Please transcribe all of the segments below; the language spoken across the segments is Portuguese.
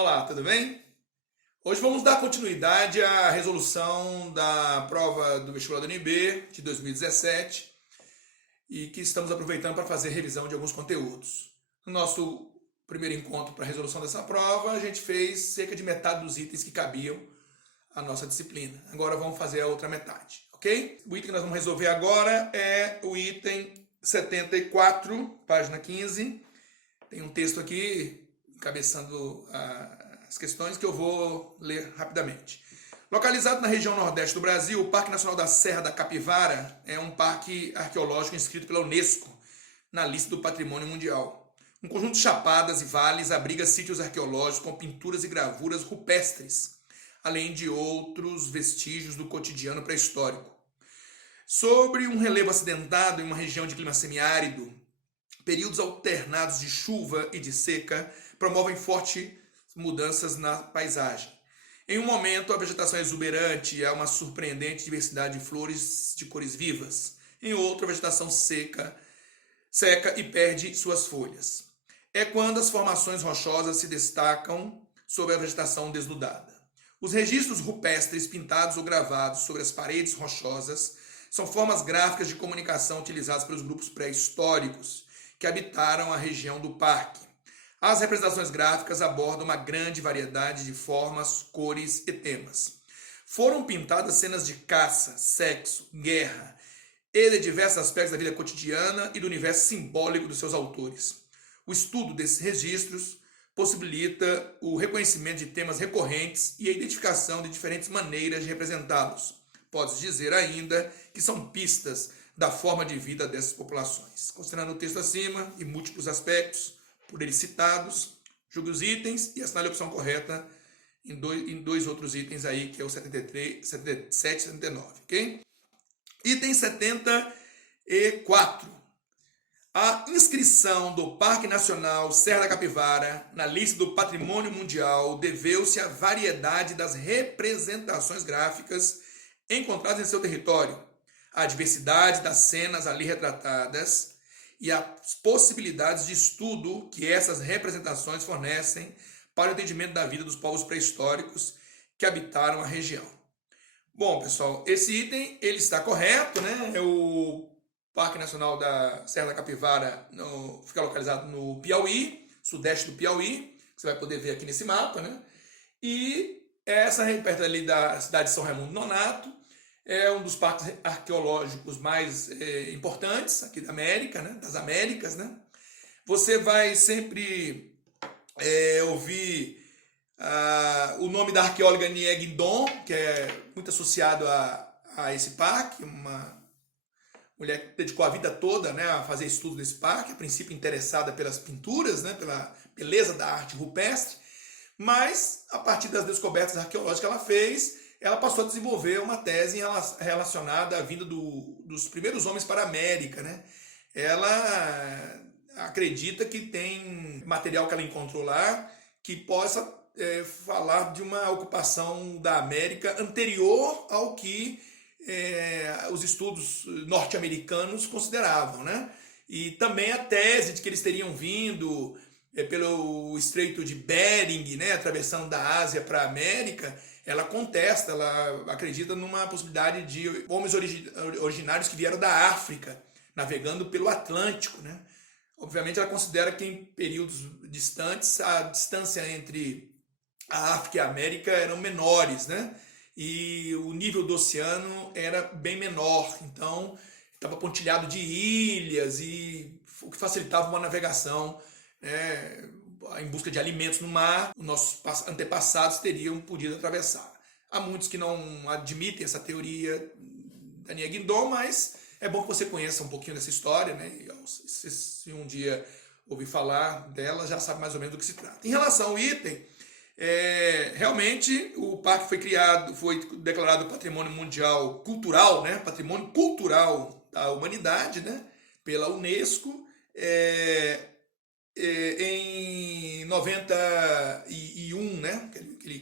Olá, tudo bem? Hoje vamos dar continuidade à resolução da prova do vestibular do UNB de 2017 e que estamos aproveitando para fazer revisão de alguns conteúdos. No nosso primeiro encontro para a resolução dessa prova, a gente fez cerca de metade dos itens que cabiam à nossa disciplina. Agora vamos fazer a outra metade, ok? O item que nós vamos resolver agora é o item 74, página 15. Tem um texto aqui encabeçando as questões que eu vou ler rapidamente. Localizado na região nordeste do Brasil, o Parque Nacional da Serra da Capivara é um parque arqueológico inscrito pela Unesco na lista do Patrimônio Mundial. Um conjunto de chapadas e vales abriga sítios arqueológicos com pinturas e gravuras rupestres, além de outros vestígios do cotidiano pré-histórico. Sobre um relevo acidentado em uma região de clima semiárido, períodos alternados de chuva e de seca promovem fortes mudanças na paisagem. Em um momento, a vegetação é exuberante e há uma surpreendente diversidade de flores de cores vivas. Em outro, a vegetação seca e perde suas folhas. É quando as formações rochosas se destacam sobre a vegetação desnudada. Os registros rupestres pintados ou gravados sobre as paredes rochosas são formas gráficas de comunicação utilizadas pelos grupos pré-históricos que habitaram a região do parque. As representações gráficas abordam uma grande variedade de formas, cores e temas. Foram pintadas cenas de caça, sexo, guerra e de diversos aspectos da vida cotidiana e do universo simbólico dos seus autores. O estudo desses registros possibilita o reconhecimento de temas recorrentes e a identificação de diferentes maneiras de representá-los. Pode-se dizer ainda que são pistas da forma de vida dessas populações. Considerando o texto acima e múltiplos aspectos por eles citados, julgue os itens e assinale a opção correta em dois outros itens aí, que é o 73, 77 e 79, ok? Item 74. A inscrição do Parque Nacional Serra da Capivara na lista do Patrimônio Mundial deveu-se à variedade das representações gráficas encontradas em seu território, à diversidade das cenas ali retratadas e as possibilidades de estudo que essas representações fornecem para o entendimento da vida dos povos pré-históricos que habitaram a região. Bom, pessoal, esse item ele está correto, né? O Parque Nacional da Serra da Capivara fica localizado no Piauí, sudeste do Piauí, você vai poder ver aqui nesse mapa, né? E essa perto ali da cidade de São Raimundo Nonato, é um dos parques arqueológicos mais importantes aqui da América, né? Das Américas, né? Você vai sempre ouvir o nome da arqueóloga Nie Guindon, que é muito associado a esse parque, uma mulher que dedicou a vida toda, né, a fazer estudos nesse parque, a princípio interessada pelas pinturas, né, pela beleza da arte rupestre, mas a partir das descobertas arqueológicas que ela fez, ela passou a desenvolver uma tese relacionada à vinda dos primeiros homens para a América, né? Ela acredita que tem material que ela encontrou lá que possa falar de uma ocupação da América anterior ao que os estudos norte-americanos consideravam, né? E também a tese de que eles teriam vindo pelo Estreito de Bering, né, atravessando da Ásia para a América. Ela contesta, ela acredita numa possibilidade de homens originários que vieram da África, navegando pelo Atlântico, né? Obviamente ela considera que em períodos distantes a distância entre a África e a América eram menores, né? E o nível do oceano era bem menor, então estava pontilhado de ilhas, e o que facilitava uma navegação, né, em busca de alimentos no mar. Os nossos antepassados teriam podido atravessar. Há muitos que não admitem essa teoria da Nie Guindon, mas é bom que você conheça um pouquinho dessa história, né? Se um dia ouvir falar dela, já sabe mais ou menos do que se trata. Em relação ao item, realmente o parque foi declarado Patrimônio Mundial Cultural, né? Patrimônio Cultural da Humanidade, né? Pela Unesco, em 91, né?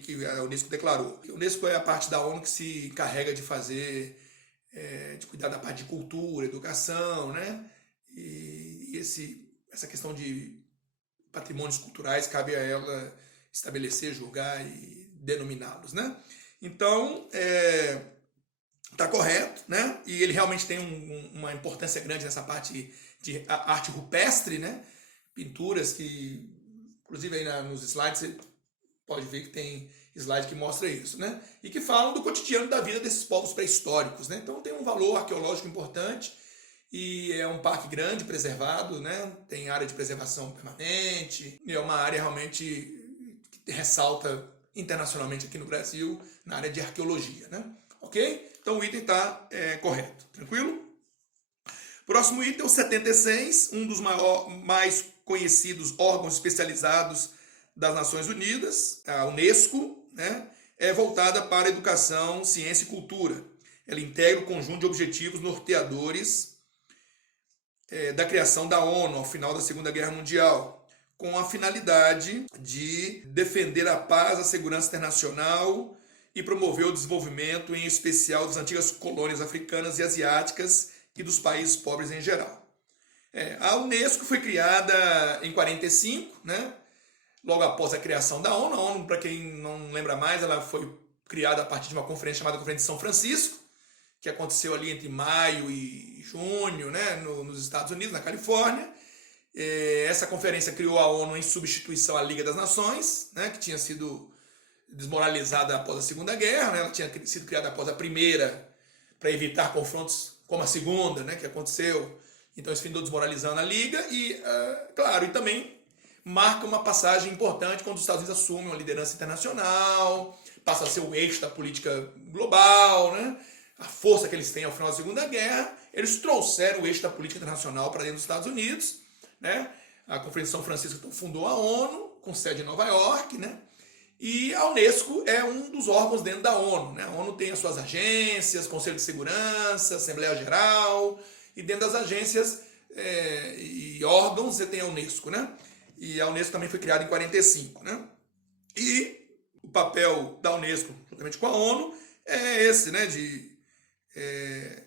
Que a Unesco declarou. A Unesco é a parte da ONU que se encarrega de fazer, de cuidar da parte de cultura, educação, né? E essa questão de patrimônios culturais cabe a ela estabelecer, julgar e denominá-los, né? Então, está correto, né? E ele realmente tem uma importância grande nessa parte de arte rupestre, né? Pinturas que, inclusive aí nos slides, você pode ver que tem slide que mostra isso, né? E que falam do cotidiano da vida desses povos pré-históricos, né? Então tem um valor arqueológico importante e é um parque grande, preservado, né? Tem área de preservação permanente e é uma área realmente que ressalta internacionalmente aqui no Brasil na área de arqueologia, né? Ok? Então o item está correto, tranquilo? Próximo item é o 76, um dos mais conhecidos órgãos especializados das Nações Unidas, a Unesco, né, é voltada para a educação, ciência e cultura. Ela integra o conjunto de objetivos norteadores da criação da ONU ao final da Segunda Guerra Mundial, com a finalidade de defender a paz, a segurança internacional e promover o desenvolvimento, em especial das antigas colônias africanas e asiáticas e dos países pobres em geral. A Unesco foi criada em 1945, né? Logo após a criação da ONU. A ONU, para quem não lembra mais, ela foi criada a partir de uma conferência chamada Conferência de São Francisco, que aconteceu ali entre maio e junho, né, nos Estados Unidos, na Califórnia. Essa conferência criou a ONU em substituição à Liga das Nações, né, que tinha sido desmoralizada após a Segunda Guerra, né, ela tinha sido criada após a Primeira para evitar confrontos como a Segunda, né, que aconteceu. Então isso findou desmoralizando a Liga e, claro, e também marca uma passagem importante quando os Estados Unidos assumem uma liderança internacional, passa a ser o eixo da política global, né? A força que eles têm ao final da Segunda Guerra, eles trouxeram o eixo da política internacional para dentro dos Estados Unidos, né? A Conferência de São Francisco então, fundou a ONU, com sede em Nova York, né? E a Unesco é um dos órgãos dentro da ONU, né? A ONU tem as suas agências, Conselho de Segurança, Assembleia Geral, e dentro das agências e órgãos você tem a Unesco, né? E a Unesco também foi criada em 1945, né? E o papel da Unesco, juntamente com a ONU, é esse, né? De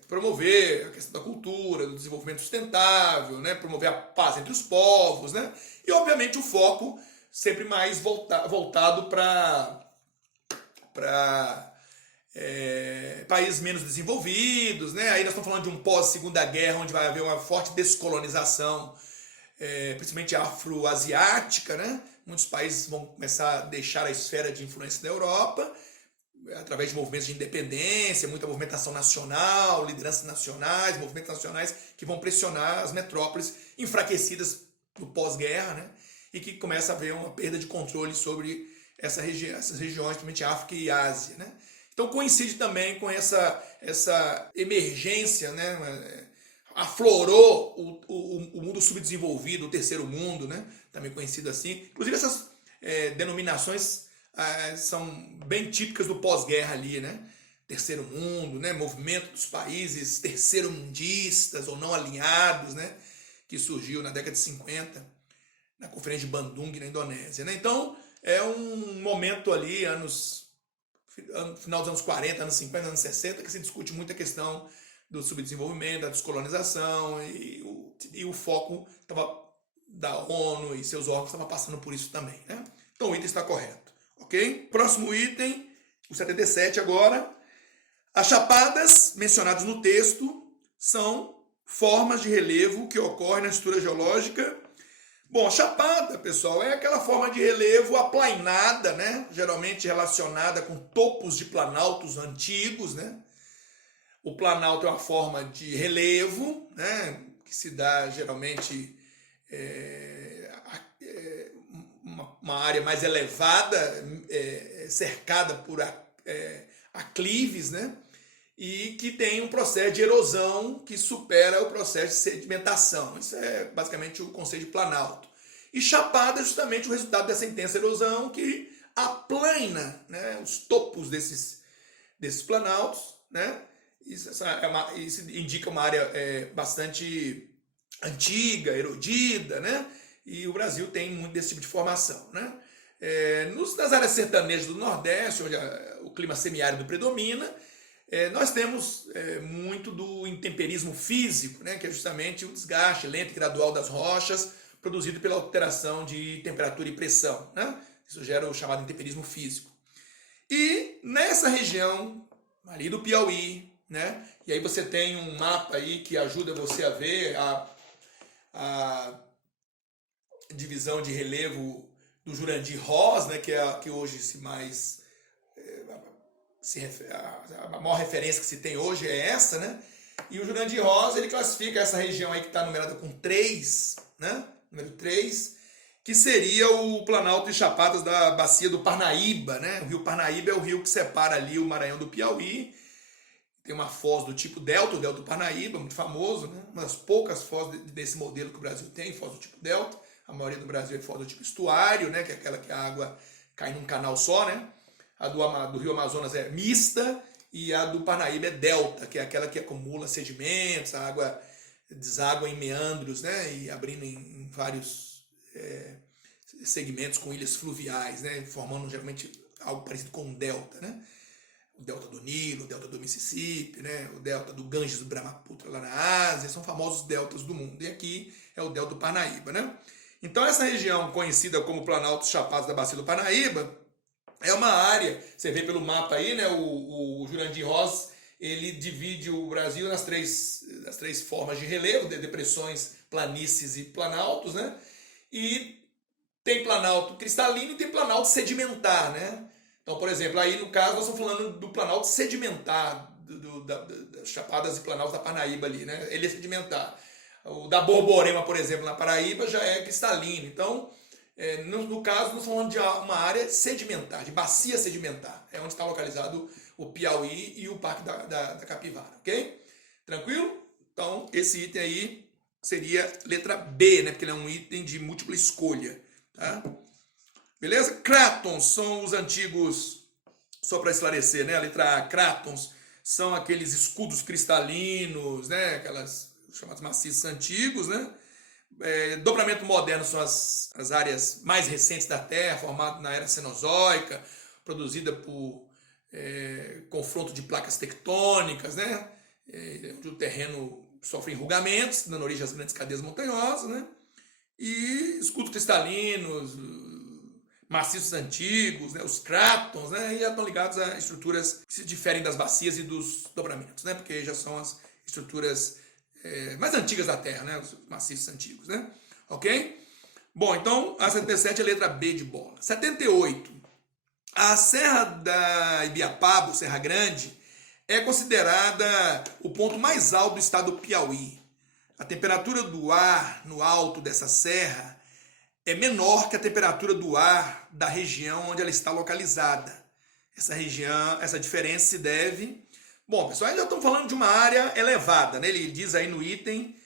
promover a questão da cultura, do desenvolvimento sustentável, né? Promover a paz entre os povos, né? E, obviamente, o foco sempre mais voltado para países menos desenvolvidos, né? Aí nós estamos falando de um pós-Segunda Guerra, onde vai haver uma forte descolonização, principalmente afro-asiática, né? Muitos países vão começar a deixar a esfera de influência da Europa, através de movimentos de independência, muita movimentação nacional, lideranças nacionais, movimentos nacionais que vão pressionar as metrópoles enfraquecidas no pós-guerra, né? E que começa a haver uma perda de controle sobre essas regiões, principalmente África e Ásia, né? Então coincide também com essa emergência, né? Aflorou o mundo subdesenvolvido, o terceiro mundo, né? Também conhecido assim. Inclusive essas denominações são bem típicas do pós-guerra ali, né? Terceiro mundo, né? Movimento dos países terceiro-mundistas ou não alinhados, né? Que surgiu na década de 50, na Conferência de Bandung, na Indonésia, né? Então, é um momento ali, final dos anos 40, anos 50, anos 60, que se discute muito a questão do subdesenvolvimento, da descolonização, e o foco da ONU e seus órgãos estava passando por isso também, né? Então o item está correto, ok? Próximo item, o 77 agora. As chapadas mencionadas no texto são formas de relevo que ocorrem na estrutura geológica. Bom, chapada, pessoal, é aquela forma de relevo aplainada, né? Geralmente relacionada com topos de planaltos antigos, né? O planalto é uma forma de relevo, né? Que se dá geralmente uma área mais elevada, cercada por aclives, né? E que tem um processo de erosão que supera o processo de sedimentação. Isso é basicamente o conceito de planalto. E chapada é justamente o resultado dessa intensa erosão que aplaina, né, os topos desses planaltos, né? Isso indica uma área bastante antiga, erodida, né? E o Brasil tem muito desse tipo de formação, né? Nas áreas sertanejas do Nordeste, onde o clima semiárido predomina, nós temos muito do intemperismo físico, né, que é justamente o desgaste lento e gradual das rochas, produzido pela alteração de temperatura e pressão, né? Isso gera o chamado intemperismo físico. E nessa região ali do Piauí, né? E aí você tem um mapa aí que ajuda você a ver a divisão de relevo do Jurandir Ross, né? Que é a que hoje a maior referência que se tem hoje é essa, né? E o Jurandir Ross, ele classifica essa região aí que está numerada com 3, né? Número 3, que seria o Planalto de Chapadas da Bacia do Parnaíba, né? O rio Parnaíba é o rio que separa ali o Maranhão do Piauí. Tem uma foz do tipo delta, o Delta do Parnaíba, muito famoso, né? Uma das poucas fozes desse modelo que o Brasil tem, foz do tipo delta. A maioria do Brasil é foz do tipo estuário, né? Que é aquela que a água cai num canal só, né? A do Rio Amazonas é mista e a do Parnaíba é delta, que é aquela que acumula sedimentos, a água deságua em meandros, né? E abrindo em vários segmentos com ilhas fluviais, né? Formando geralmente algo parecido com um delta, né? O delta do Nilo, o delta do Mississippi, né? O delta do Ganges do Brahmaputra lá na Ásia, são famosos deltas do mundo. E aqui é o delta do Parnaíba, né? Então essa região conhecida como Planalto Chapados da Bacia do Parnaíba é uma área, você vê pelo mapa aí, né? O Jurandir Ross, ele divide o Brasil nas três formas de relevo, de depressões, planícies e planaltos, né? E tem planalto cristalino e tem planalto sedimentar, né? Então, por exemplo, aí no caso nós estamos falando do planalto sedimentar, das Chapadas e Planaltos da Parnaíba ali, né? Ele é sedimentar. O da Borborema, por exemplo, na Paraíba já é cristalino. Então, no caso, nós estamos falando de uma área sedimentar, de bacia sedimentar. É onde está localizado o Piauí e o Parque da Capivara, ok? Tranquilo? Então, esse item aí seria letra B, né? Porque ele é um item de múltipla escolha, tá? Beleza? Crátons são os antigos, só para esclarecer, né? A letra A, crátons, são aqueles escudos cristalinos, né? Aquelas chamados maciços antigos, né? Dobramento moderno são as áreas mais recentes da Terra, formadas na era Cenozoica, produzida por confronto de placas tectônicas, né? Onde o terreno sofre enrugamentos, dando origem às grandes cadeias montanhosas, né? E escudos cristalinos, maciços antigos, né? Os crátons, né? E já estão ligados a estruturas que se diferem das bacias e dos dobramentos, né? Porque já são as estruturas mais antigas da Terra, né? Os maciços antigos, né? Ok? Bom, então a 77 é a letra B de bola. 78. A Serra da Ibiapaba, Serra Grande, é considerada o ponto mais alto do estado do Piauí. A temperatura do ar no alto dessa serra é menor que a temperatura do ar da região onde ela está localizada. Essa diferença se deve... Bom, pessoal, ainda estamos falando de uma área elevada, né? Ele diz aí no item,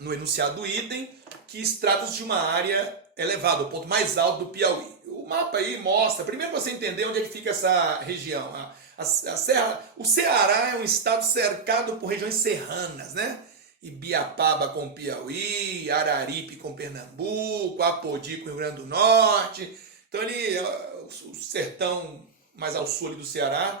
no enunciado do item, que se trata de uma área elevada, o ponto mais alto do Piauí. O mapa aí mostra, primeiro para você entender onde é que fica essa região. A serra, o Ceará é um estado cercado por regiões serranas, né? Ibiapaba com Piauí, Araripe com Pernambuco, Apodi com Rio Grande do Norte. Então o sertão mais ao sul ali do Ceará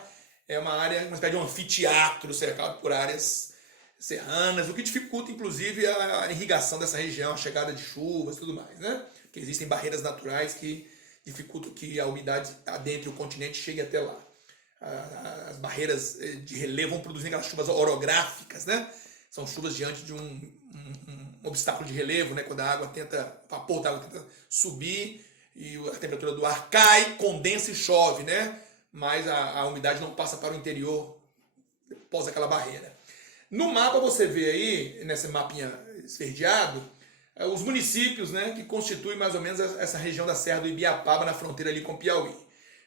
é uma área, uma espécie de um anfiteatro cercado por áreas serranas, o que dificulta inclusive a irrigação dessa região, a chegada de chuvas e tudo mais, né? Porque existem barreiras naturais que dificultam que a umidade adentre o continente chegue até lá. As barreiras de relevo vão produzir aquelas chuvas orográficas, né? São chuvas diante de um obstáculo de relevo, né? Quando a água o vapor da água tenta subir e a temperatura do ar cai, condensa e chove, né? Mas a umidade não passa para o interior após aquela barreira. No mapa você vê aí, nesse mapinha esverdeado, os municípios, né, que constituem mais ou menos essa região da Serra do Ibiapaba, na fronteira ali com o Piauí,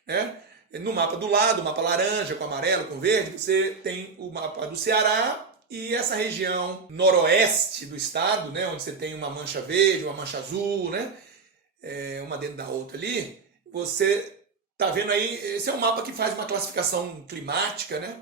né? No mapa do lado, o mapa laranja com amarelo, com verde, você tem o mapa do Ceará e essa região noroeste do estado, né, onde você tem uma mancha verde, uma mancha azul, né, uma dentro da outra ali, você tá vendo aí, esse é um mapa que faz uma classificação climática, né,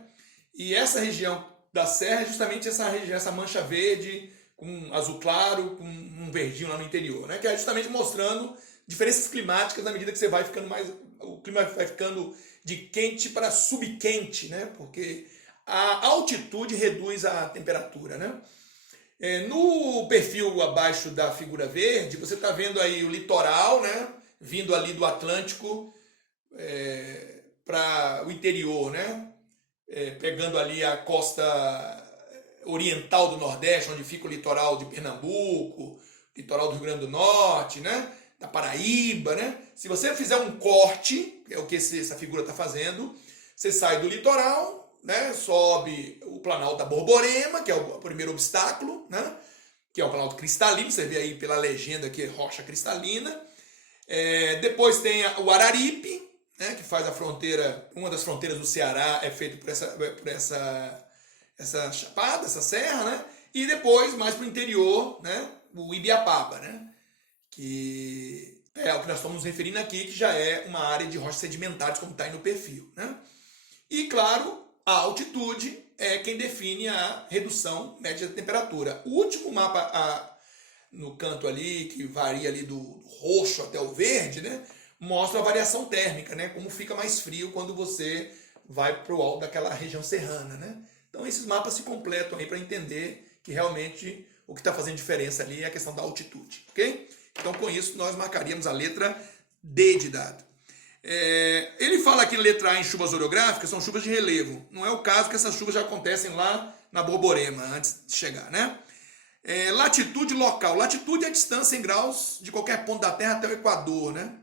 e essa região da serra é justamente essa mancha verde com azul claro, com um verdinho lá no interior, né, que é justamente mostrando diferenças climáticas na medida que você vai ficando mais... O clima vai ficando de quente para subquente, né? Porque a altitude reduz a temperatura, né? No perfil abaixo da figura verde, você está vendo aí o litoral, né? vindo ali do Atlântico para o interior, né? Pegando ali a costa oriental do Nordeste, onde fica o litoral de Pernambuco, litoral do Rio Grande do Norte, né? Da Paraíba, né? Se você fizer um corte, que é o que essa figura está fazendo, você sai do litoral, né? Sobe o Planalto da Borborema, que é o primeiro obstáculo, né? Que é o Planalto cristalino, você vê aí pela legenda que é rocha cristalina. Depois tem o Araripe, né? Que faz a fronteira, uma das fronteiras do Ceará é feito por essa chapada, essa serra, né? E depois, mais para o interior, né? O Ibiapaba, né? Que é o que nós estamos nos referindo aqui, que já é uma área de rochas sedimentares, como está aí no perfil, né? E, claro, a altitude é quem define a redução média da temperatura. O último mapa no canto ali, que varia ali do roxo até o verde, né? Mostra a variação térmica, né? Como fica mais frio quando você vai para o alto daquela região serrana, né? Então, esses mapas se completam aí para entender que realmente o que está fazendo diferença ali é a questão da altitude, ok? Então, com isso, nós marcaríamos a letra D de dado. Ele fala aqui, letra A, em chuvas orográficas, são chuvas de relevo. Não é o caso que essas chuvas já acontecem lá na Borborema, antes de chegar, né? Latitude local. Latitude é a distância em graus de qualquer ponto da Terra até o Equador, né?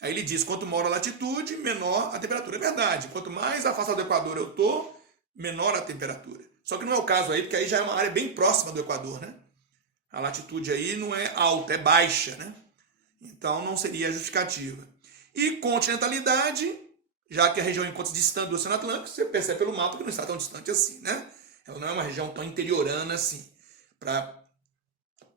Aí ele diz, quanto maior a latitude, menor a temperatura. É verdade, quanto mais afastado do Equador eu tô, menor a temperatura. Só que não é o caso aí, porque aí já é uma área bem próxima do Equador, né? A latitude aí não é alta, é baixa, né? Então não seria justificativa. E continentalidade, já que a região encontra-se distante do Oceano Atlântico, você percebe pelo mapa que não está tão distante assim, né? Ela não é uma região tão interiorana assim, para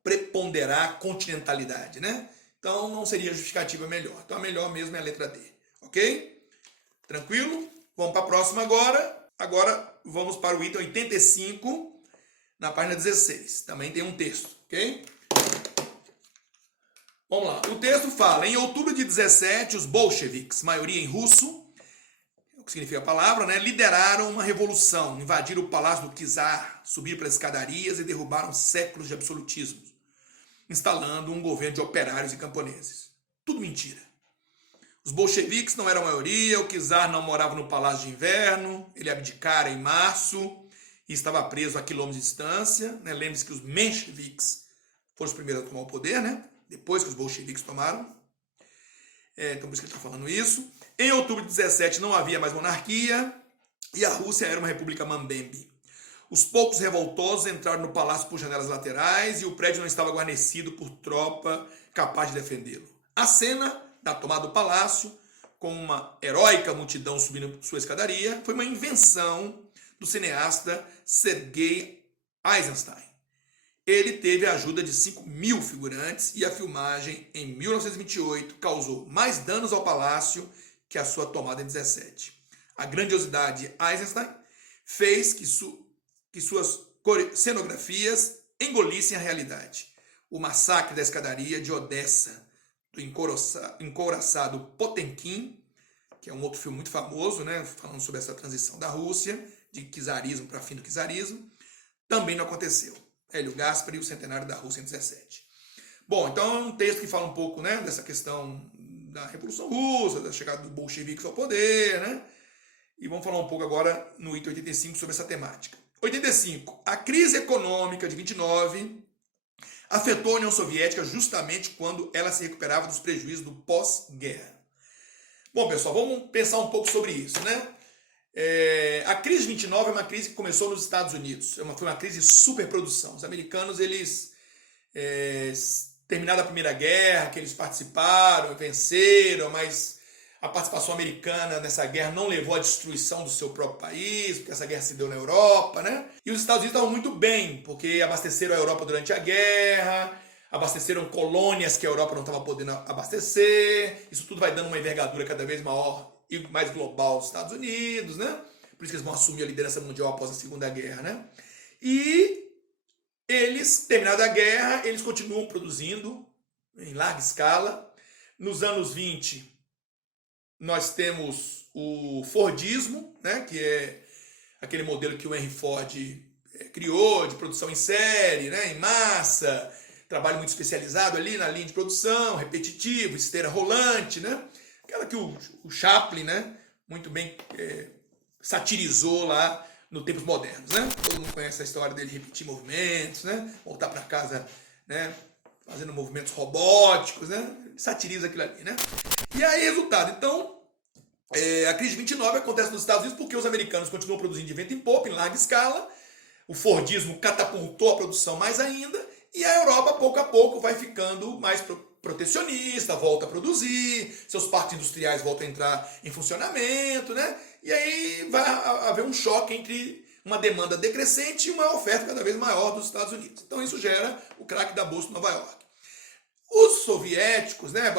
preponderar a continentalidade, né? Então não seria justificativa melhor. Então a melhor mesmo é a letra D, ok? Tranquilo? Vamos para a próxima agora. Agora vamos para o item 85, na página 16. Também tem um texto, ok? Vamos lá. O texto fala, em outubro de 17, os bolcheviques, maioria em russo, o que significa a palavra, né, lideraram uma revolução, invadiram o palácio do czar, subiram pelas escadarias e derrubaram séculos de absolutismo, instalando um governo de operários e camponeses. Tudo mentira. Os bolcheviques não eram a maioria, o czar não morava no palácio de inverno, ele abdicara em março e estava preso a quilômetros de distância. Né? Lembre-se que os mencheviques foram os primeiros a tomar o poder, né? Depois que os bolcheviques tomaram. Então por isso que ele está falando isso. Em outubro de 17 não havia mais monarquia e a Rússia era uma república mambembe. Os poucos revoltosos entraram no palácio por janelas laterais e o prédio não estava guarnecido por tropa capaz de defendê-lo. A cena da tomada do palácio, com uma heróica multidão subindo sua escadaria, foi uma invenção do cineasta Sergei Eisenstein. Ele teve a ajuda de 5.000 figurantes e a filmagem, em 1928, causou mais danos ao palácio que a sua tomada em 17. A grandiosidade de Eisenstein fez que suas cenografias engolissem a realidade. O massacre da escadaria de Odessa, do encouraçado Potemkin, que é um outro filme muito famoso, né, falando sobre essa transição da Rússia, de czarismo para fim do czarismo, também não aconteceu. Hélio Gaspari e o centenário da Rússia em 17. Bom, então é um texto que fala um pouco, né, dessa questão da Revolução Russa, da chegada dos bolcheviques ao poder, né? E vamos falar um pouco agora no item 85 sobre essa temática. 85. A crise econômica de 29 afetou a União Soviética justamente quando ela se recuperava dos prejuízos do pós-guerra. Bom, pessoal, vamos pensar um pouco sobre isso, né? A crise de 29 é uma crise que começou nos Estados Unidos. Foi uma crise de superprodução. Os americanos, eles terminada a Primeira Guerra, que eles participaram, venceram, mas a participação americana nessa guerra não levou à destruição do seu próprio país, porque essa guerra se deu na Europa, né? E os Estados Unidos estavam muito bem, porque abasteceram a Europa durante a guerra, abasteceram colônias que a Europa não estava podendo abastecer. Isso tudo vai dando uma envergadura cada vez maior e mais global aos Estados Unidos, né? Por isso que eles vão assumir a liderança mundial após a Segunda Guerra, né? E eles, terminada a guerra, eles continuam produzindo em larga escala. Nos anos 20, nós temos o Fordismo, né? Que é aquele modelo que o Henry Ford criou, de produção em série, né? Em massa, trabalho muito especializado ali na linha de produção, repetitivo, esteira rolante, né? Aquela que o Chaplin, né, muito bem satirizou lá no Tempos Modernos, né? Todo mundo conhece a história dele repetir movimentos, né? Voltar para casa, né, fazendo movimentos robóticos, né? Satiriza aquilo ali, né? E aí, resultado. Então, a crise de 29 acontece nos Estados Unidos porque os americanos continuam produzindo de vento em popa, em larga escala. O Fordismo catapultou a produção mais ainda. E a Europa, pouco a pouco, vai ficando mais protecionista, volta a produzir, seus parques industriais voltam a entrar em funcionamento, né? E aí vai haver um choque entre uma demanda decrescente e uma oferta cada vez maior dos Estados Unidos. Então isso gera o craque da Bolsa de Nova York. Os soviéticos, né,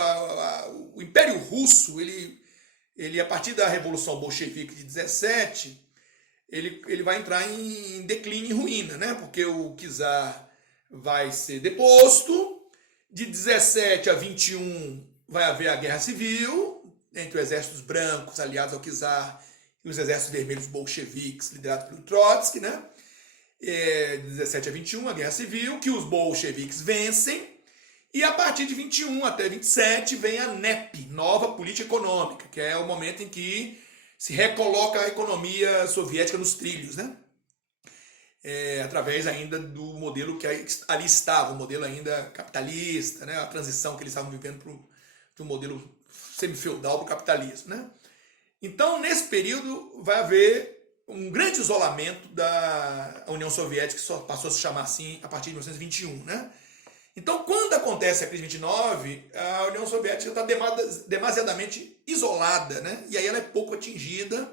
o Império Russo, ele a partir da Revolução Bolchevique de 17, ele vai entrar em declínio e ruína, né? Porque o czar vai ser deposto, de 17 a 21 vai haver a Guerra Civil entre os exércitos brancos aliados ao czar e os exércitos vermelhos bolcheviques liderados pelo Trotsky, né? De 17 a 21 a Guerra Civil, que os bolcheviques vencem, e a partir de 21 até 27 vem a NEP, Nova Política Econômica, que é o momento em que se recoloca a economia soviética nos trilhos, né? Através ainda do modelo que ali estava, o modelo ainda capitalista, né? A transição que eles estavam vivendo de um modelo semi-feudal para o capitalismo, né? Então, nesse período, vai haver um grande isolamento da União Soviética, que só passou a se chamar assim a partir de 1921, né? Então, quando acontece a crise de 29, a União Soviética está demasiadamente isolada, né? E aí ela é pouco atingida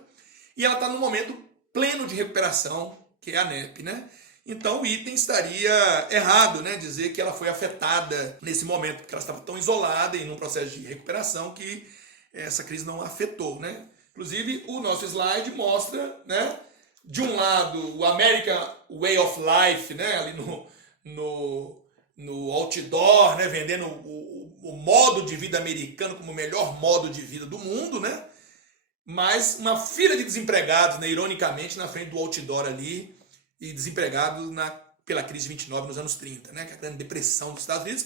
e ela está num momento pleno de recuperação, que é a NEP, né? Então o item estaria errado, né? Dizer que ela foi afetada nesse momento, porque ela estava tão isolada e num processo de recuperação que essa crise não afetou, né? Inclusive, o nosso slide mostra, né, de um lado, o American Way of Life, né, ali no outdoor, né, vendendo o modo de vida americano como o melhor modo de vida do mundo, né? Mas uma fila de desempregados, né, ironicamente, na frente do outdoor ali, e desempregados pela crise de 29 nos anos 30, né, que é a grande depressão dos Estados Unidos,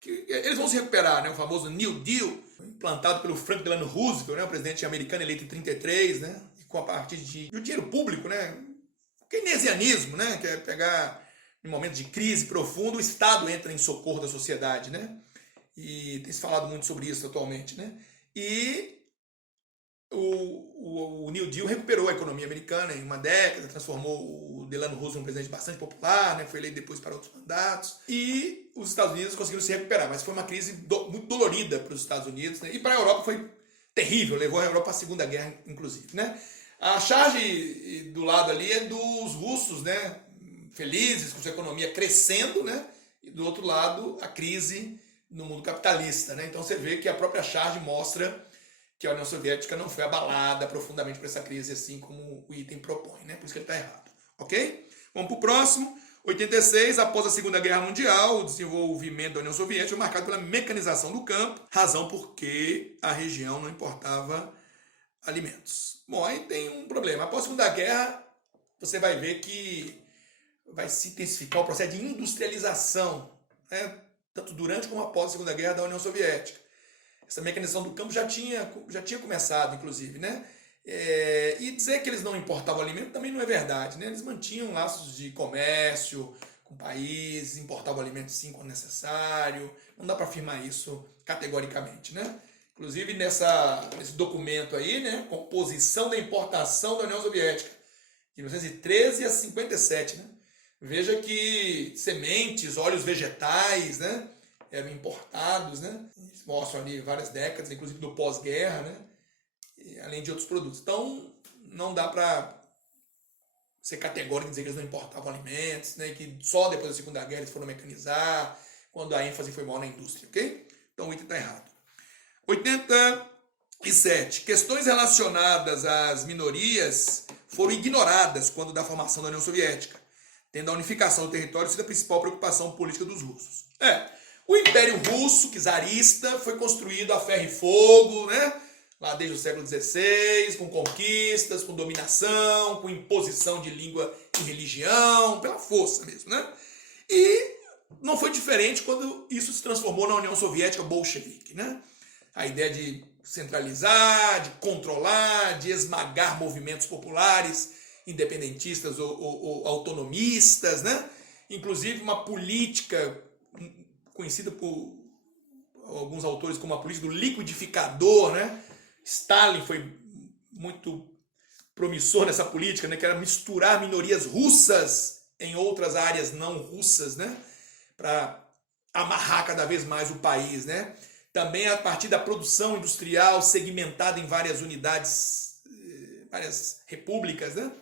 que eles vão se recuperar, né, o famoso New Deal, implantado pelo Franklin Delano Roosevelt, né, o presidente americano eleito em 33, né, e com a partir de dinheiro público, né, keynesianismo, né, que é pegar em momentos de crise profunda, o Estado entra em socorro da sociedade, né, e tem se falado muito sobre isso atualmente, né, e o New Deal recuperou a economia americana em uma década, transformou o Delano Roosevelt em um presidente bastante popular, né, foi eleito depois para outros mandatos, e os Estados Unidos conseguiram se recuperar, mas foi uma crise muito dolorida para os Estados Unidos, né, e para a Europa foi terrível, levou a Europa à Segunda Guerra, inclusive, né. A charge do lado ali é dos russos, né, felizes com sua economia crescendo, né, e do outro lado a crise no mundo capitalista, né. Então você vê que a própria charge mostra que a União Soviética não foi abalada profundamente por essa crise, assim como o item propõe, né? Por isso que ele está errado, ok? Vamos para o próximo. 86, após a Segunda Guerra Mundial, o desenvolvimento da União Soviética foi marcado pela mecanização do campo, razão porque a região não importava alimentos. Bom, aí tem um problema. Após a Segunda Guerra, você vai ver que vai se intensificar o processo de industrialização, né? Tanto durante como após a Segunda Guerra da União Soviética. Essa mecanização do campo já tinha começado, inclusive, né? E dizer que eles não importavam alimento também não é verdade, né? Eles mantinham laços de comércio com países, importavam alimento sim quando necessário, não dá para afirmar isso categoricamente, né? Inclusive nesse documento aí, né? Composição da importação da União Soviética, de 1913 a 57, né? Veja que sementes, óleos vegetais, né, eram importados, né? Eles mostram ali várias décadas, inclusive do pós-guerra, né? E, além de outros produtos. Então, não dá para ser categórico e dizer que eles não importavam alimentos, né? E que só depois da Segunda Guerra eles foram mecanizar, quando a ênfase foi maior na indústria, ok? Então o item está errado. 87. Questões relacionadas às minorias foram ignoradas quando da formação da União Soviética, tendo a unificação do território sido a principal preocupação política dos russos. O Império Russo, czarista, foi construído a ferro e fogo, né? Lá desde o século XVI, com conquistas, com dominação, com imposição de língua e religião, pela força mesmo, né? E não foi diferente quando isso se transformou na União Soviética bolchevique, né? A ideia de centralizar, de controlar, de esmagar movimentos populares, independentistas ou autonomistas, né? Inclusive uma política conhecida por alguns autores como a política do liquidificador, né? Stalin foi muito promissor nessa política, né? Que era misturar minorias russas em outras áreas não russas, né? Para amarrar cada vez mais o país, né? Também a partir da produção industrial segmentada em várias unidades, várias repúblicas, né?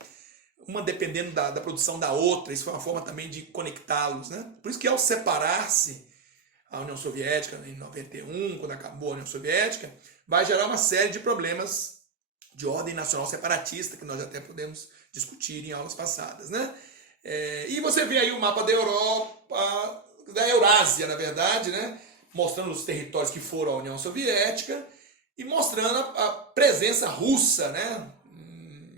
Uma dependendo da produção da outra. Isso foi uma forma também de conectá-los, né? Por isso que ao separar-se a União Soviética em 91, quando acabou a União Soviética, vai gerar uma série de problemas de ordem nacional separatista, que nós até podemos discutir em aulas passadas, né? E você vê aí o mapa da Europa, da Eurásia, na verdade, né? Mostrando os territórios que foram à União Soviética e mostrando a presença russa, né?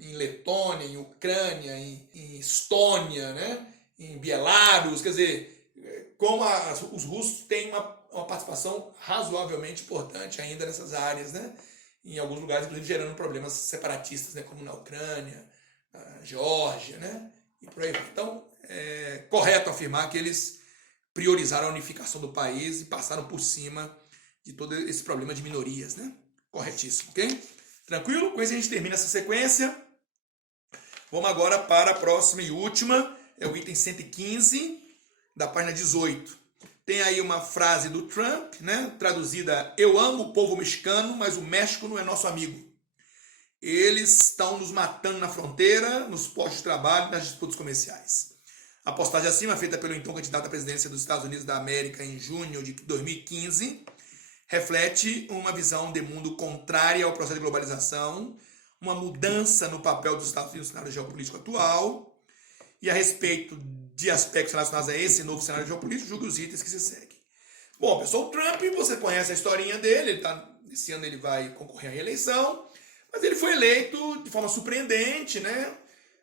Em Letônia, em Ucrânia, em Estônia, né? Em Belarus, quer dizer, como os russos têm uma participação razoavelmente importante ainda nessas áreas, né? Em alguns lugares, inclusive, gerando problemas separatistas, né? Como na Ucrânia, na Geórgia, né? E por aí vai. Então, é correto afirmar que eles priorizaram a unificação do país e passaram por cima de todo esse problema de minorias, né? Corretíssimo, ok? Tranquilo? Com isso a gente termina essa sequência. Vamos agora para a próxima e última, é o item 115, da página 18. Tem aí uma frase do Trump, né? Traduzida: eu amo o povo mexicano, mas o México não é nosso amigo. Eles estão nos matando na fronteira, nos postos de trabalho, nas disputas comerciais. A postagem acima, feita pelo então candidato à presidência dos Estados Unidos da América em junho de 2015, reflete uma visão de mundo contrária ao processo de globalização, uma mudança no papel dos Estados Unidos no cenário geopolítico atual, e a respeito de aspectos relacionados a esse novo cenário geopolítico, julgue os itens que se seguem. Bom, pessoal, o Trump, você conhece a historinha dele, esse ano ele vai concorrer à reeleição, mas ele foi eleito de forma surpreendente, né?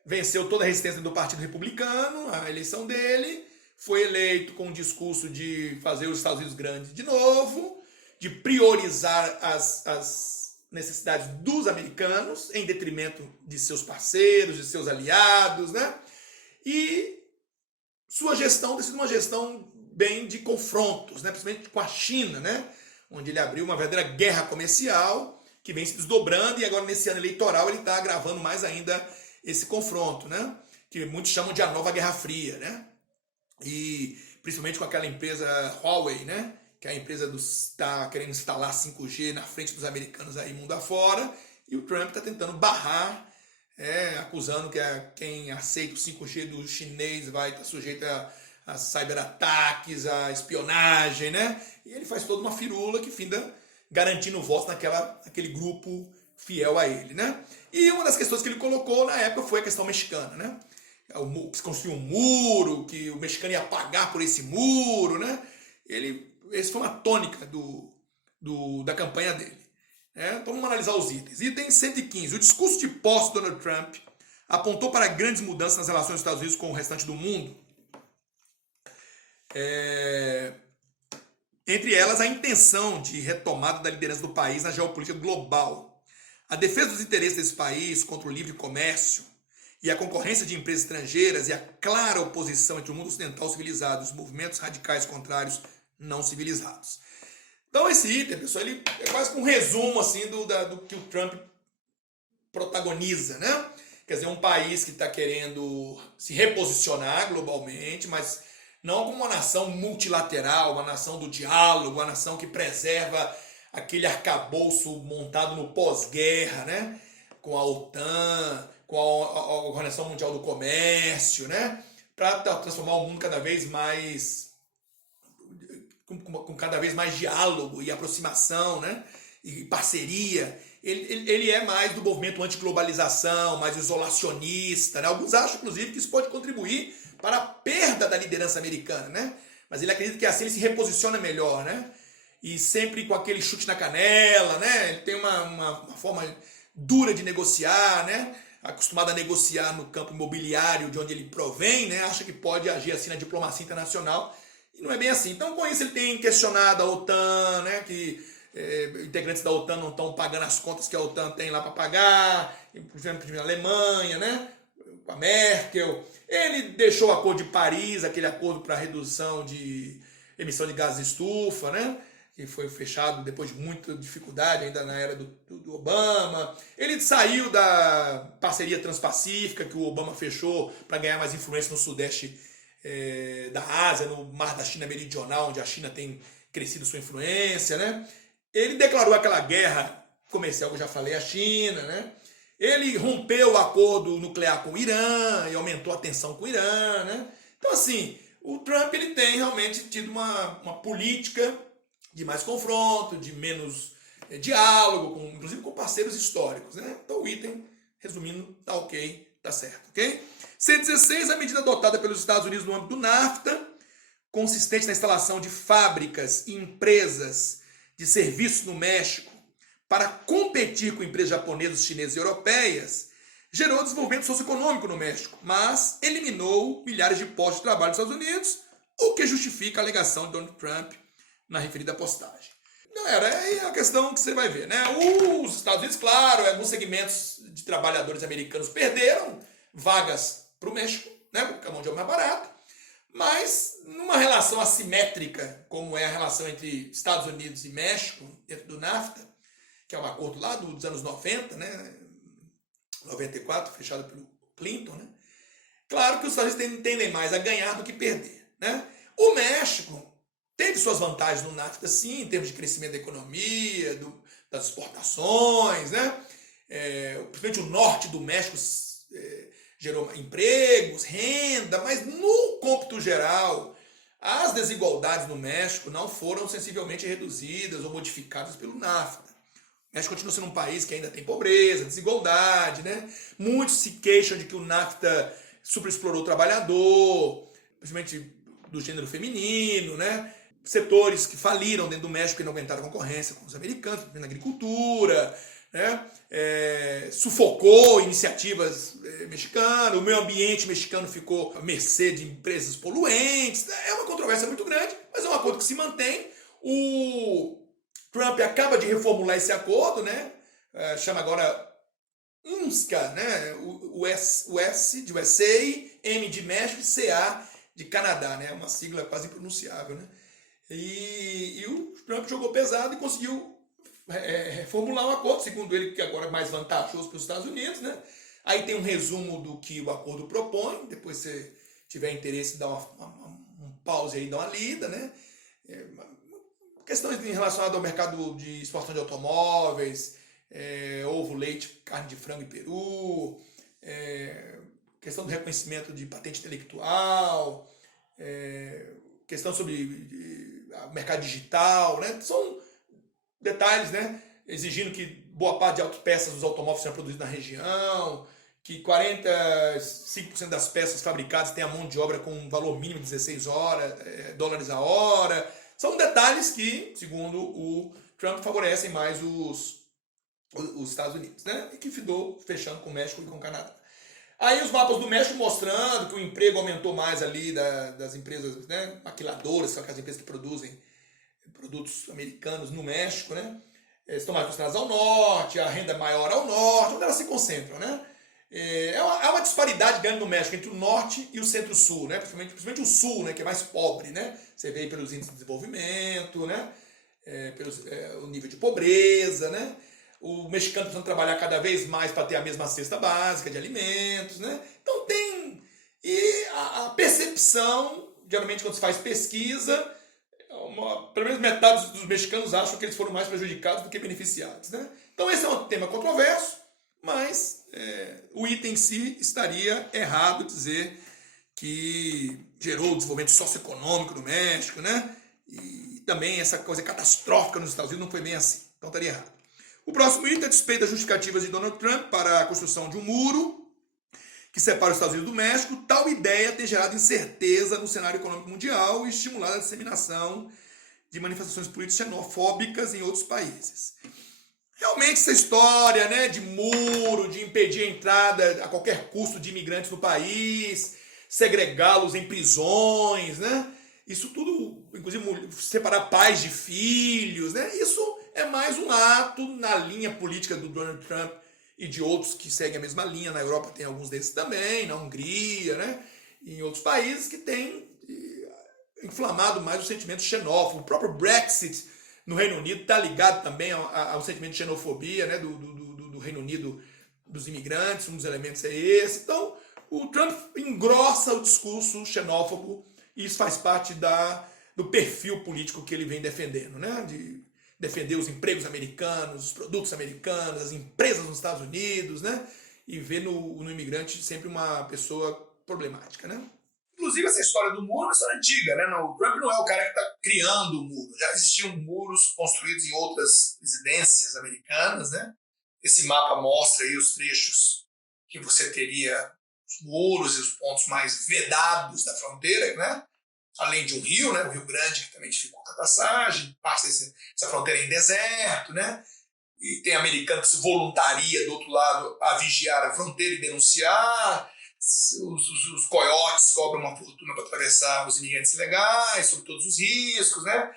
Venceu toda a resistência do Partido Republicano, a eleição dele, foi eleito com um discurso de fazer os Estados Unidos grandes de novo, de priorizar as necessidades dos americanos em detrimento de seus parceiros, de seus aliados, né? E sua gestão tem sido uma gestão bem de confrontos, né? Principalmente com a China, né? Onde ele abriu uma verdadeira guerra comercial que vem se desdobrando, e agora nesse ano eleitoral ele está agravando mais ainda esse confronto, né? Que muitos chamam de a nova Guerra Fria, né? E principalmente com aquela empresa Huawei, né? Que é a empresa está querendo instalar 5G na frente dos americanos aí mundo afora, e o Trump está tentando barrar, acusando que quem aceita o 5G do chinês vai estar sujeito a cyberataques, a espionagem, né? E ele faz toda uma firula que finda garantindo votos naquele grupo fiel a ele, né? E uma das questões que ele colocou na época foi a questão mexicana, né? Que se construiu um muro, que o mexicano ia pagar por esse muro, né? Essa foi uma tônica da campanha dele. Então vamos analisar os itens. Item 115. O discurso de posse de Donald Trump apontou para grandes mudanças nas relações dos Estados Unidos com o restante do mundo. Entre elas, a intenção de retomada da liderança do país na geopolítica global, a defesa dos interesses desse país contra o livre comércio e a concorrência de empresas estrangeiras e a clara oposição entre o mundo ocidental civilizado e os movimentos radicais contrários não civilizados. Então esse item, pessoal, ele é quase um resumo assim, do que o Trump protagoniza, né? Quer dizer, um país que está querendo se reposicionar globalmente, mas não como uma nação multilateral, uma nação do diálogo, uma nação que preserva aquele arcabouço montado no pós-guerra, né? Com a OTAN, com a Organização Mundial do Comércio, né? Para transformar o mundo cada vez mais com cada vez mais diálogo e aproximação, né? E parceria. Ele é mais do movimento antiglobalização, mais isolacionista, né? Alguns acham, inclusive, que isso pode contribuir para a perda da liderança americana, né? Mas ele acredita que assim ele se reposiciona melhor, né? E sempre com aquele chute na canela, né? Ele tem uma forma dura de negociar, né? Acostumado a negociar no campo imobiliário de onde ele provém, né? Acha que pode agir assim na diplomacia internacional E não é bem assim. Então, com isso, ele tem questionado a OTAN, né, que integrantes da OTAN não estão pagando as contas que a OTAN tem lá para pagar, inclusive a Alemanha, né, com a Merkel. Ele deixou o Acordo de Paris, aquele acordo para redução de emissão de gases de estufa, né, que foi fechado depois de muita dificuldade, ainda na era do Obama. Ele saiu da parceria transpacífica que o Obama fechou para ganhar mais influência no sudeste da Ásia, no Mar da China Meridional, onde a China tem crescido sua influência, né? Ele declarou aquela guerra comercial que eu já falei à China, né? Ele rompeu o acordo nuclear com o Irã e aumentou a tensão com o Irã, né? Então, assim, o Trump ele tem realmente tido uma política de mais confronto, de menos diálogo, inclusive com parceiros históricos, né? Então, o item, resumindo, tá ok, tá certo, ok? C16, a medida adotada pelos Estados Unidos no âmbito do NAFTA, consistente na instalação de fábricas e empresas de serviços no México para competir com empresas japonesas, chinesas e europeias, gerou desenvolvimento socioeconômico no México, mas eliminou milhares de postos de trabalho nos Estados Unidos, o que justifica a alegação de Donald Trump na referida postagem. Galera, é a questão que você vai ver, né? Os Estados Unidos, claro, alguns segmentos de trabalhadores americanos perderam vagas para o México, né? Porque a mão de obra é mais barata. Mas, numa relação assimétrica, como é a relação entre Estados Unidos e México, dentro do NAFTA, que é um acordo lá dos anos 90, né? 94, fechado pelo Clinton, né? Claro que os Estados Unidos tendem mais a ganhar do que perder, né? O México teve suas vantagens no NAFTA, sim, em termos de crescimento da economia, das exportações, né? Principalmente o norte do México gerou empregos, renda, mas no cômputo geral, as desigualdades no México não foram sensivelmente reduzidas ou modificadas pelo NAFTA. O México continua sendo um país que ainda tem pobreza, desigualdade, né? Muitos se queixam de que o NAFTA superexplorou o trabalhador, principalmente do gênero feminino, né? Setores que faliram dentro do México e não aguentaram a concorrência com os americanos, na agricultura, né? Sufocou iniciativas mexicanas, o meio ambiente mexicano ficou à mercê de empresas poluentes. É uma controvérsia muito grande, mas é um acordo que se mantém. O Trump acaba de reformular esse acordo, né? Chama agora UNSCA, né? O S de USA, M de México e CA de Canadá, né? Uma sigla quase impronunciável, né? E o Trump jogou pesado e conseguiu reformular o acordo, segundo ele, que agora é mais vantajoso para os Estados Unidos, né? Aí tem um resumo do que o acordo propõe, depois se você tiver interesse, dá um pause aí, dá uma lida, né? Questões relacionadas ao mercado de exportação de automóveis, ovo, leite, carne de frango e peru, questão do reconhecimento de patente intelectual, questão sobre mercado digital, né? São detalhes, né? Exigindo que boa parte de autopeças dos automóveis sejam produzidas na região, que 45% das peças fabricadas têm a mão de obra com um valor mínimo de 16 dólares a hora. São detalhes que, segundo o Trump, favorecem mais os Estados Unidos, né? E que ficou fechando com o México e com o Canadá. Aí os mapas do México mostrando que o emprego aumentou mais ali das empresas, né, maquiladoras, são aquelas empresas que produzem produtos americanos no México, né? Estão mais concentradas ao norte, a renda é maior ao norte, onde elas se concentram, né? Há uma disparidade grande no México entre o norte e o centro-sul, né? Principalmente o sul, né, que é mais pobre, né? Você vê aí pelos índices de desenvolvimento, né? O nível de pobreza, né? O mexicano precisando trabalhar cada vez mais para ter a mesma cesta básica de alimentos, né? Então tem... E a percepção, geralmente quando se faz pesquisa, pelo menos metade dos mexicanos acham que eles foram mais prejudicados do que beneficiados, né? Então esse é um tema controverso, mas o item em si estaria errado dizer que gerou o desenvolvimento socioeconômico do México, né? E também essa coisa catastrófica nos Estados Unidos não foi bem assim, então estaria errado. O próximo item é a despeito das justificativas de Donald Trump para a construção de um muro que separa os Estados Unidos do México. Tal ideia tem gerado incerteza no cenário econômico mundial e estimulado a disseminação de manifestações políticas xenofóbicas em outros países. Realmente essa história, né, de muro, de impedir a entrada a qualquer custo de imigrantes no país, segregá-los em prisões, né, Isso tudo, inclusive separar pais de filhos, né? Isso é mais um ato na linha política do Donald Trump e de outros que seguem a mesma linha. Na Europa tem alguns desses também, na Hungria, né? E em outros países que têm inflamado mais o sentimento xenófobo. O próprio Brexit no Reino Unido está ligado também ao sentimento de xenofobia, né? do Reino Unido, dos imigrantes. Um dos elementos é esse. Então, o Trump engrossa o discurso xenófobo e isso faz parte do perfil político que ele vem defendendo, né? De defender os empregos americanos, os produtos americanos, as empresas nos Estados Unidos, né? E ver no imigrante sempre uma pessoa problemática, né? Inclusive, essa história do muro é uma história antiga, né? O Trump não é o cara que está criando o muro. Já existiam muros construídos em outras residências americanas, né? Esse mapa mostra aí os trechos que você teria os muros e os pontos mais vedados da fronteira, né? Além de um rio, né? O Rio Grande, que também dificulta a passagem, passa essa fronteira em deserto, né? E tem americano que se voluntaria do outro lado a vigiar a fronteira e denunciar. Os coiotes cobram uma fortuna para atravessar os imigrantes ilegais, sob todos os riscos, né?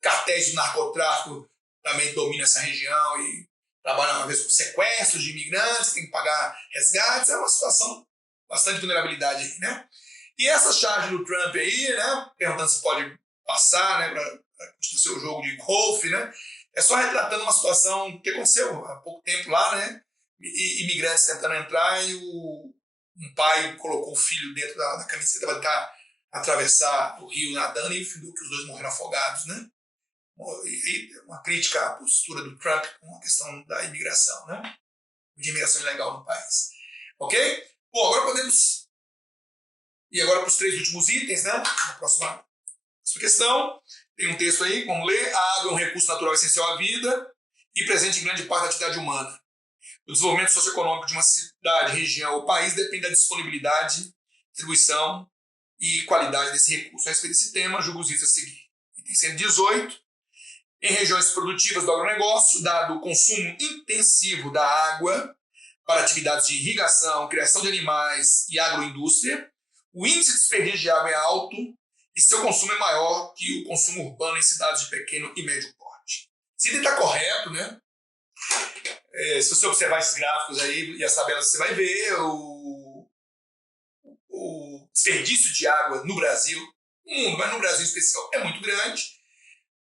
Cartéis de narcotráfico também dominam essa região e trabalham, às vezes, com sequestros de imigrantes, tem que pagar resgates. É uma situação bastante vulnerabilidade aí, né? E essa charge do Trump aí, né? Perguntando se pode passar, né? Para continuar seu jogo de golfe, né? É só retratando uma situação que aconteceu há pouco tempo lá, né? Imigrantes tentando entrar e um pai colocou o filho dentro da camiseta para tentar atravessar o rio nadando e viu que os dois morreram afogados, né? E uma crítica à postura do Trump com a questão da imigração, né? De imigração ilegal no país. Ok? Bom, agora podemos ir agora para os 3 últimos itens, né? Na próxima questão. Tem um texto aí, vamos ler. A água é um recurso natural essencial à vida e presente em grande parte da atividade humana. O desenvolvimento socioeconômico de uma cidade, região ou país depende da disponibilidade, distribuição e qualidade desse recurso. A respeito desse tema, julgo os itens a seguir. Item 118. Em regiões produtivas do agronegócio, dado o consumo intensivo da água para atividades de irrigação, criação de animais e agroindústria, o índice de desperdício de água é alto e seu consumo é maior que o consumo urbano em cidades de pequeno e médio porte. Se ele está correto, né? Se você observar esses gráficos aí e as tabelas, você vai ver o desperdício de água no Brasil, no mundo, mas no Brasil em especial, é muito grande,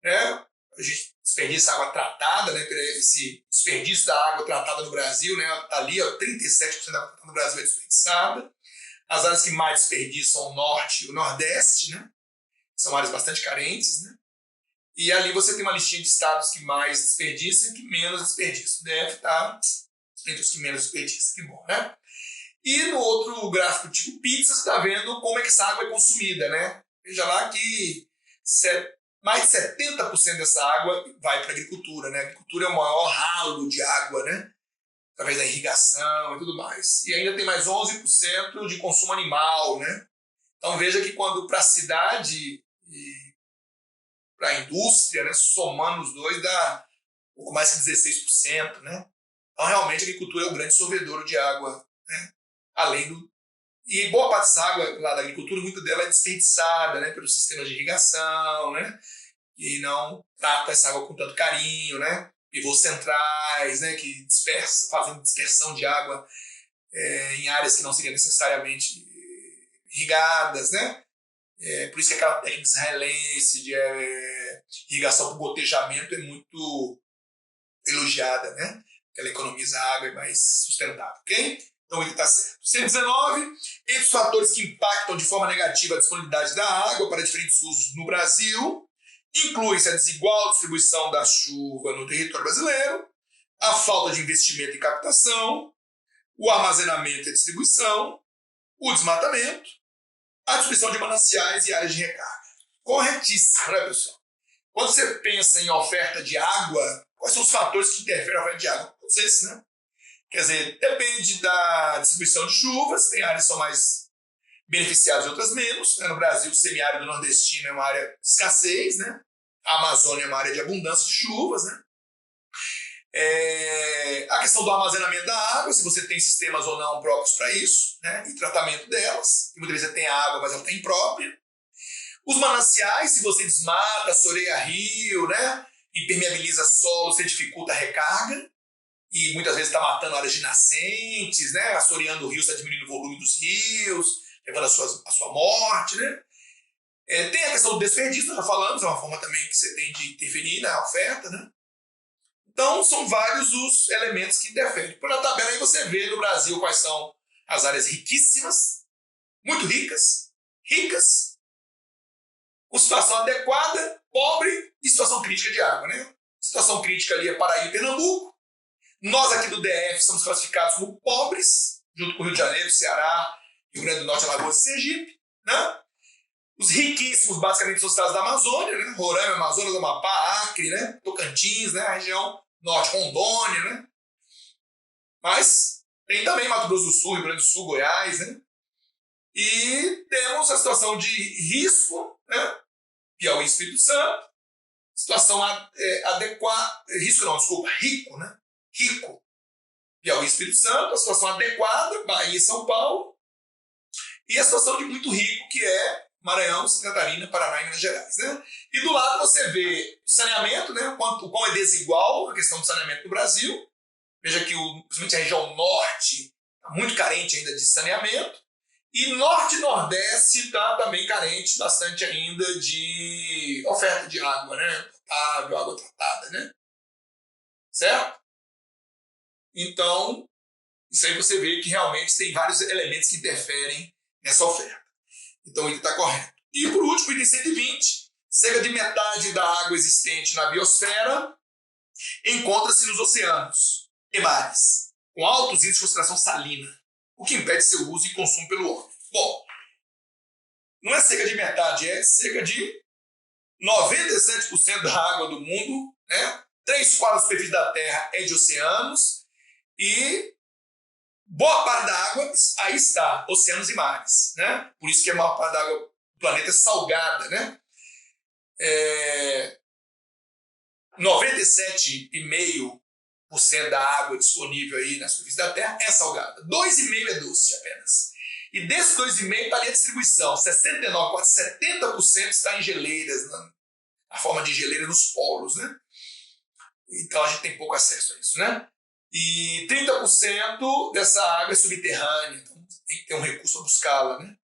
né? A gente desperdiça água tratada, né? Esse desperdício da água tratada no Brasil, né? Tá ali, ó, 37% da água tratada no Brasil é desperdiçada. As áreas que mais desperdiçam são o norte e o nordeste, né? São áreas bastante carentes, né? E ali você tem uma listinha de estados que mais desperdiçam e que menos desperdiçam. O DF está entre os que menos desperdiçam, que bom, né? E no outro gráfico tipo pizza, você está vendo como é que essa água é consumida, né? Veja lá que mais de 70% dessa água vai para a agricultura, né? A agricultura é o maior ralo de água, né? Através da irrigação e tudo mais. E ainda tem mais 11% de consumo animal, né? Então veja que quando para a cidade e para a indústria, né, somando os dois, dá um pouco mais que 16%, né? Então realmente a agricultura é o grande sorvedor de água, né? Além do... E boa parte dessa água lá da agricultura, muito dela é desperdiçada, né, pelos sistemas de irrigação, né? E não trata essa água com tanto carinho, né? Pivôs centrais, né, que fazem dispersão de água em áreas que não seriam necessariamente irrigadas, né? Por isso que aquela técnica israelense de irrigação por gotejamento é muito elogiada, né? Porque ela economiza água e é mais sustentável, ok? Então ele está certo. 119. Entre os fatores que impactam de forma negativa a disponibilidade da água para diferentes usos no Brasil, inclui-se a desigual distribuição da chuva no território brasileiro, a falta de investimento em captação, o armazenamento e a distribuição, o desmatamento, a distribuição de mananciais e áreas de recarga. Corretíssimo, né, pessoal? Quando você pensa em oferta de água, quais são os fatores que interferem na oferta de água? Todos esses, né? Quer dizer, depende da distribuição de chuvas, tem áreas que são mais beneficiadas e outras menos. No Brasil, o semiárido nordestino é uma área de escassez, né? A Amazônia é uma área de abundância de chuvas, né? A questão do armazenamento da água, se você tem sistemas ou não próprios para isso, né? E tratamento delas. E muitas vezes você tem a água, mas ela está imprópria. Os mananciais, se você desmata, assoreia rio, né? Impermeabiliza solo, você dificulta a recarga e muitas vezes está matando áreas de nascentes, né? Assoreando o rio, está diminuindo o volume dos rios, levando a sua morte, né? Tem a questão do desperdício, já falamos, é uma forma também que você tem de interferir na oferta, né? Então, são vários os elementos que interferem. Por na tabela aí você vê no Brasil quais são as áreas riquíssimas, muito ricas, com situação adequada, pobre e situação crítica de água, né? Situação crítica ali é Paraíba e Pernambuco. Nós aqui do DF somos classificados como pobres, junto com o Rio de Janeiro, Ceará, Rio Grande do Norte, Alagoas e Sergipe, né? Os riquíssimos, basicamente, são os estados da Amazônia, né? Roraima, Amazonas, Amapá, Acre, né? Tocantins, né? A região norte, Rondônia, né? Mas tem também Mato Grosso do Sul, Rio Grande do Sul, Goiás, né? E temos a situação de risco, né? Piauí e Espírito Santo. Situação adequada. Rico, né? Rico. Piauí e Espírito Santo. A situação adequada, Bahia e São Paulo. E a situação de muito rico, que é Maranhão, Santa Catarina, Paraná e Minas Gerais, né? E do lado você vê o saneamento, né? O quão é desigual a questão do saneamento no Brasil. Veja que principalmente a região norte está muito carente ainda de saneamento. E norte e nordeste está também carente bastante ainda de oferta de água, né? Água tratada, né? Certo? Então, isso aí você vê que realmente tem vários elementos que interferem nessa oferta. Então, ele está correto. E, por último, o item 120, cerca de metade da água existente na biosfera encontra-se nos oceanos e mares, com altos índices de concentração salina, o que impede seu uso e consumo pelo homem. Bom, não é cerca de metade, é cerca de 97% da água do mundo, né? 3/4 da superfície da Terra é de oceanos e boa parte da água aí está, oceanos e mares, né? Por isso que a maior parte da água do planeta é salgada, né? 97,5% da água disponível aí na superfície da Terra é salgada. 2,5% é doce apenas. E desses 2,5% está ali a distribuição. 69%, quase 70% está em geleiras, na forma de geleira nos polos, né? Então a gente tem pouco acesso a isso, né? E 30% dessa água é subterrânea, então tem que ter um recurso para buscá-la, né?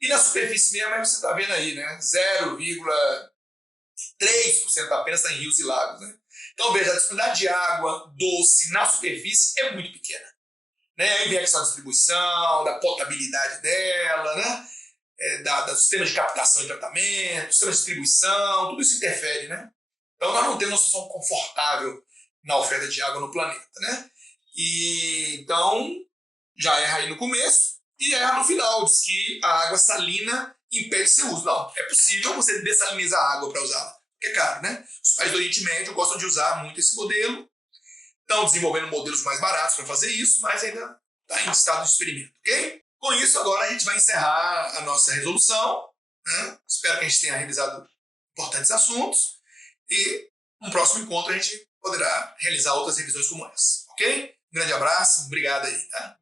E na superfície mesmo, você está vendo aí, né? 0,3% apenas está em rios e lagos, né? Então veja, a disponibilidade de água doce na superfície é muito pequena, né? Aí vem a questão da distribuição, da potabilidade dela, né? Do sistema de captação e tratamento, sistema de distribuição, tudo isso interfere, né? Então nós não temos uma situação confortável na oferta de água no planeta, né? E então já erra aí no começo e erra no final, diz que a água salina impede seu uso. Não, é possível você dessalinizar a água para usá-la, porque é caro, né? Os países do Oriente Médio gostam de usar muito esse modelo, estão desenvolvendo modelos mais baratos para fazer isso, mas ainda está em estado de experimento, ok? Com isso, agora a gente vai encerrar a nossa resolução, né? Espero que a gente tenha realizado importantes assuntos e no próximo encontro a gente poderá realizar outras revisões como essa, ok? Um grande abraço, obrigado aí, tá?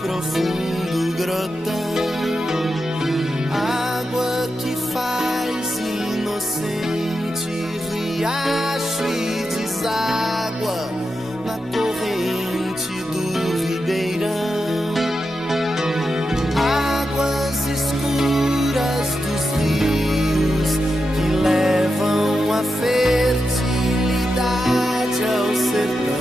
Profundo grotão, água que faz inocente riacho e deságua na corrente do ribeirão. Águas escuras dos rios que levam a fertilidade ao sertão.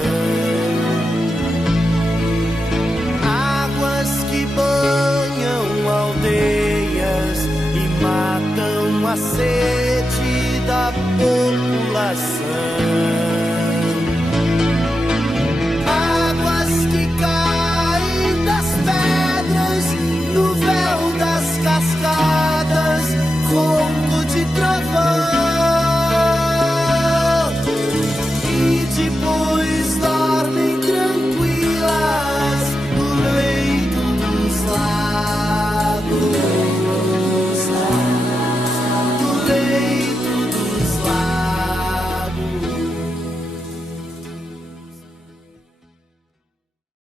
A sede da população.